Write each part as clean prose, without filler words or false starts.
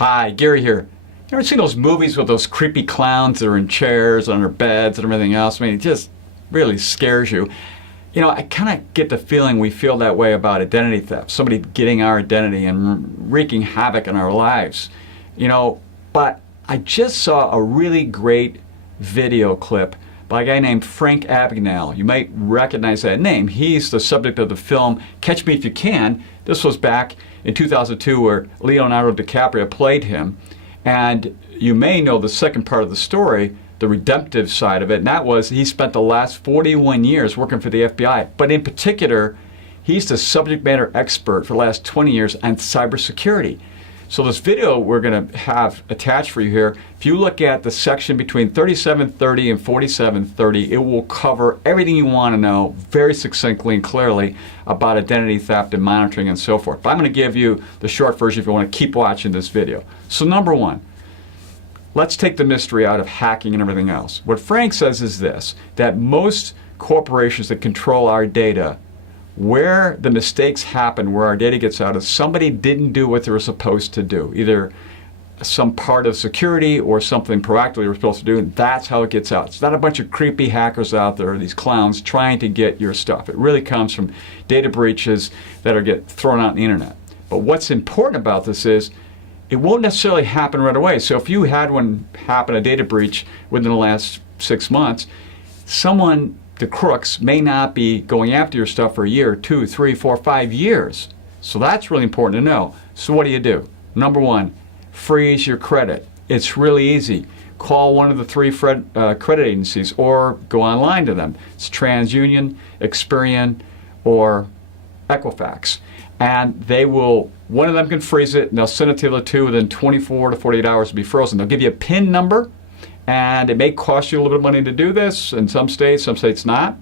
Hi, Gary here. You ever seen those movies with those creepy clowns that are in chairs, under beds, and everything else? I mean, it just really scares you. You know, I kind of get the feeling we feel that way about identity theft. Somebody getting our identity and wreaking havoc in our lives. You know, but I just saw a really great video clip by a guy named Frank Abagnale. You might recognize that name. He's the subject of the film Catch Me If You Can. This was back in 2002 where Leonardo DiCaprio played him. And you may know the second part of the story, the redemptive side of it, and that was he spent the last 41 years working for the FBI. But in particular, he's the subject matter expert for the last 20 years on cybersecurity. So this video we're going to have attached for you here, if you look at the section between 3730 and 4730, it will cover everything you want to know very succinctly and clearly about identity theft and monitoring and so forth. But I'm going to give you the short version if you want to keep watching this video. So number one, let's take the mystery out of hacking and everything else. What Frank says is this, that most corporations that control our data, where the mistakes happen, where our data gets out, is somebody didn't do what they were supposed to do. Either some part of security or something proactively they were supposed to do, and that's how it gets out. It's not a bunch of creepy hackers out there, these clowns, trying to get your stuff. It really comes from data breaches that are get thrown out on the internet. But what's important about this is it won't necessarily happen right away. So if you had one happen, a data breach, within the last 6 months, someone, the crooks, may not be going after your stuff for a year, 2, 3, 4, 5 years. So that's really important to know. So what do? Number one, freeze your credit. It's really easy. Call one of the 3 credit agencies or go online to them. It's TransUnion, Experian, or Equifax. And they will, one of them can freeze it, and they'll send it to the other 2 within 24 to 48 hours to be frozen. They'll give you a PIN number, and it may cost you a little bit of money to do this in some states not.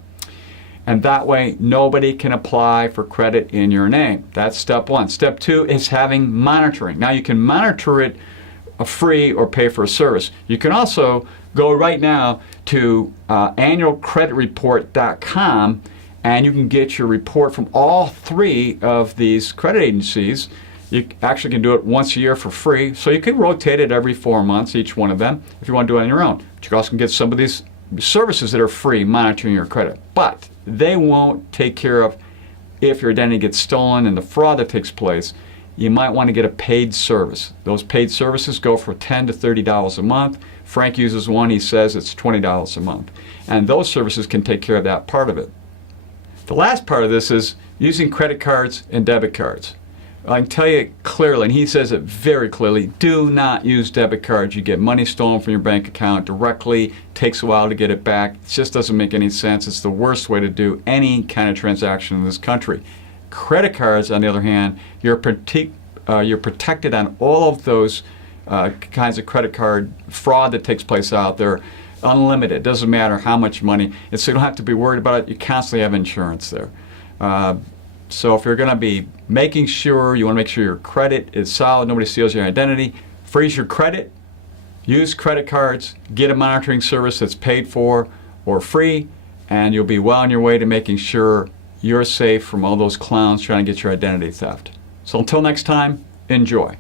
And that way, nobody can apply for credit in your name. That's step one. Step 2 is having monitoring. Now, you can monitor it free or pay for a service. You can also go right now to annualcreditreport.com, and you can get your report from all 3 of these credit agencies. You actually can do it once a year for free, so you can rotate it every 4 months, each one of them, if you want to do it on your own. But you also can get some of these services that are free monitoring your credit. But they won't take care of if your identity gets stolen and the fraud that takes place. You might want to get a paid service. Those paid services go for $10 to $30 a month. Frank uses one, he says it's $20 a month. And those services can take care of that part of it. The last part of this is using credit cards and debit cards. I can tell you clearly, and he says it very clearly, do not use debit cards. You get money stolen from your bank account directly. Takes a while to get it back. It just doesn't make any sense. It's the worst way to do any kind of transaction in this country. Credit cards, on the other hand, you're protected on all of those kinds of credit card fraud that takes place out there. Unlimited. Doesn't matter how much money. So you don't have to be worried about it. You constantly have insurance there. So if you're going to be making sure, you want to make sure your credit is solid, nobody steals your identity, freeze your credit, use credit cards, get a monitoring service that's paid for or free, and you'll be well on your way to making sure you're safe from all those clowns trying to get your identity theft. So until next time, enjoy.